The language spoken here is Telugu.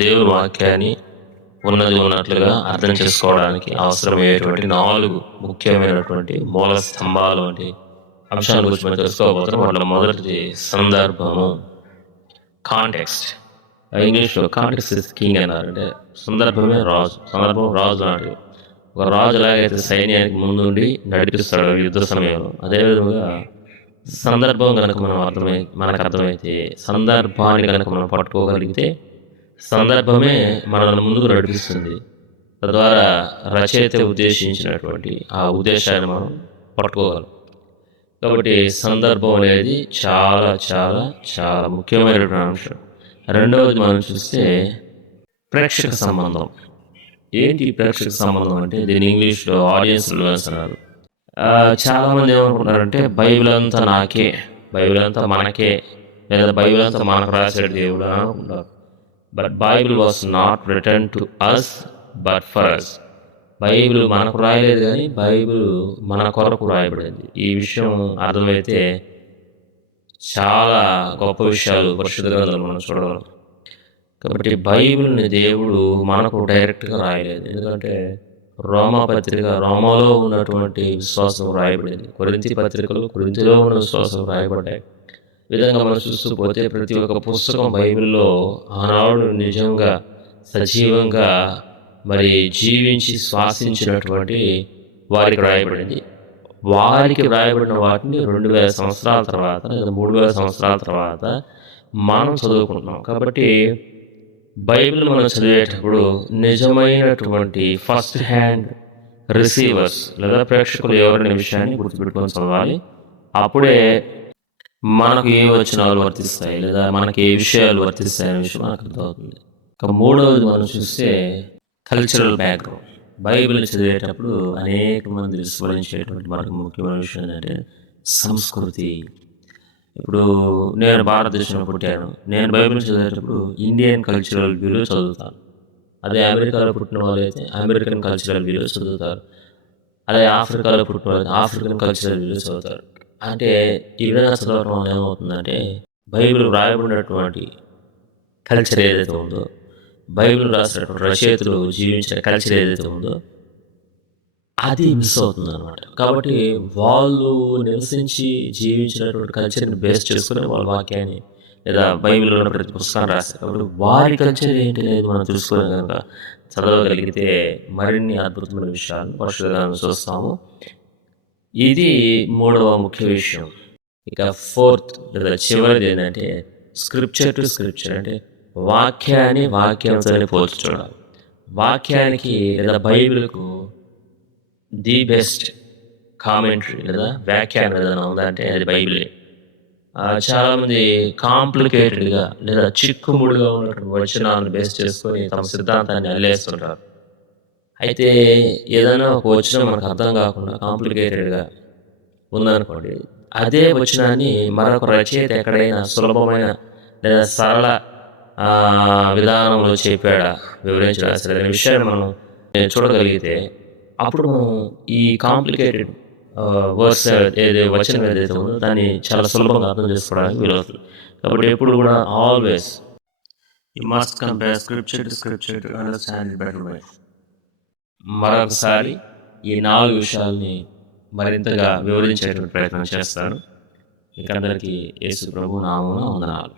దేవుని వాక్యాన్ని ఉన్నది ఉన్నట్లుగా అర్థం చేసుకోవడానికి అవసరమయ్యేటువంటి 4 ముఖ్యమైనటువంటి మూల స్తంభాలు వంటి అంశాల గురించి మనం తెలుసుకోబోతున్నాం. వాటిలో మొదటిది సందర్భము, కాంటెక్స్ట్. ఇంగ్లీష్లో కాంటెక్స్ట్ ఇస్ కింగ్ అన్నారు. అంటే సందర్భమే రాజు. సందర్భం రాజు లాంటిది. ఒక రాజు ఎలాగైతే సైన్యానికి ముందుండి నడిపిస్తాడు యుద్ధ సమయంలో, అదేవిధంగా సందర్భం కనుక మనకు అర్థమైతే, సందర్భాన్ని కనుక మనం పట్టుకోగలిగితే సందర్భమే మనల్ని ముందుకు నడిపిస్తుంది. తద్వారా రచయిత ఉద్దేశించినటువంటి ఆ ఉద్దేశాన్ని మనం పట్టుకోగలం. కాబట్టి సందర్భం అనేది చాలా చాలా చాలా ముఖ్యమైనటువంటి అంశం. రెండవది మనం చూస్తే ప్రేక్షక సంబంధం. ఏంటి ప్రేక్షక సంబంధం అంటే దీని ఇంగ్లీష్లో ఆడియన్స్ రిలవెన్స్ అన్నారు. చాలామంది ఏమనుకుంటారంటే బైబిల్ అంతా నాకే, బైబిల్ అంతా మనకే, లేదా బైబిల్ అంతా మనకు రాసాడు దేవుడు అని అనుకుంటారు. But Bible was not return to us but for us. Bible మనకు రాయలేదు, కానీ బైబిల్ మన కొరకు రాయబడింది. ఈ విషయం అర్థమైతే చాలా గొప్ప విషయాలు పరిశుద్ధ గ్రంథంలో మనం చూడగలం. కాబట్టి బైబిల్ని దేవుడు మనకు డైరెక్ట్గా రాయలేదు. ఎందుకంటే రోమాలో ఉన్నటువంటి విశ్వాసం రాయబడింది. కొరింథీ పత్రికలు కొరింథీలో ఉన్న విశ్వాసం రాయబడ్డాయి. విధంగా మనం చూస్తూ పోతే ప్రతి ఒక్క పుస్తకం బైబిల్లో ఆనాడు నిజంగా సజీవంగా మరి జీవించి శ్వాసించినటువంటి వారికి రాయబడింది. వారికి రాయబడిన వాటిని 2000 సంవత్సరాల తర్వాత లేదా 3000 సంవత్సరాల తర్వాత మనం చదువుకుంటున్నాం. కాబట్టి బైబిల్ మనం చదివేటప్పుడు నిజమైనటువంటి ఫస్ట్ హ్యాండ్ రిసీవర్స్ లేదా ప్రేక్షకులు ఎవరనే విషయాన్ని గుర్తుపెట్టుకొని చదవాలి. అప్పుడే మనకు ఏ వచనాలు వర్తిస్తాయి లేదా మనకి ఏ విషయాలు వర్తిస్తాయి అనే విషయం మనకు అర్థమవుతుంది. ఇక మూడవది మనం చూస్తే కల్చరల్ బ్యాక్గ్రౌండ్. బైబిల్ని చదివేటప్పుడు అనేక మంది విస్మరించేటువంటి మనకు ముఖ్యమైన విషయం ఏంటంటే సంస్కృతి. ఇప్పుడు నేను భారతదేశంలో పుట్టాను. నేను బైబిల్ చదివేటప్పుడు ఇండియన్ కల్చరల్ వ్యూలో చదువుతాను. అదే అమెరికాలో పుట్టిన వాళ్ళు అయితే అమెరికన్ కల్చరల్ వ్యూలో చదువుతారు. అదే ఆఫ్రికాలో పుట్టిన వాళ్ళు ఆఫ్రికన్ కల్చరల్ వ్యూలో చదువుతారు. అంటే ఈ విధంగా చదవడం వల్ల ఏమవుతుందంటే బైబిల్ రాయబడినటువంటి కల్చర్ ఏదైతే ఉందో, బైబిల్ రాసినటువంటి రచయితలు జీవించిన కల్చర్ ఏదైతే ఉందో అది మిస్ అవుతుంది అనమాట. కాబట్టి వాళ్ళు నివసించి జీవించినటువంటి కల్చర్ని బేస్ చేసుకుని వాళ్ళ వాక్యాన్ని లేదా బైబిల్లో ఉన్న ప్రతి పుస్తకాన్ని రాస్తారు. కాబట్టి వారి కల్చర్ ఏంటి అనేది మనం తెలుసుకునే కనుక చదవగలిగితే మరిన్ని అద్భుతమైన విషయాలు పరిశుద్ధంగా చూస్తాము. ఇది మూడవ ముఖ్య విషయం. ఇక ఫోర్త్ లేదా చివరిది ఏంటంటే స్క్రిప్చర్ టు స్క్రిప్చర్. అంటే వాక్యాన్ని వాక్యంతో పోల్చి చూడాలి. వాక్యానికి లేదా బైబిల్కు ది బెస్ట్ కామెంటరీ లేదా వ్యాఖ్యానం ఏదైనా ఉందంటే అది బైబిలే. చాలామంది కాంప్లికేటెడ్గా లేదా చిక్కుముడిగా ఉన్నటువంటి వచనాలను బేస్ చేసుకొని తమ సిద్ధాంతాన్ని అల్లేస్తుంటారు. అయితే ఏదైనా ఒక వచనం మనకు అర్థం కాకుండా కాంప్లికేటెడ్గా ఉందనుకోండి, అదే వచనాన్ని మరొక రచయిత ఎక్కడైనా సులభమైన లేదా సరళ విధానంలో చెప్పాడా, వివరించి రాశాడనే విషయాన్ని మనం చూడగలిగితే అప్పుడు ఈ కాంప్లికేటెడ్ వర్డ్స్ వచనం ఏదైతే ఉందో దాన్ని చాలా సులభంగా అర్థం చేసుకోవడానికి వీలవుతుంది. కాబట్టి ఎప్పుడు కూడా always you must compare scripture to scripture to understand it better way. మరొకసారి ఈ 4 విషయాల్ని మరింతగా వివరించేటువంటి ప్రయత్నం చేస్తాను. మీకందరికీ యేసు ప్రభు నామమున వందనాలు.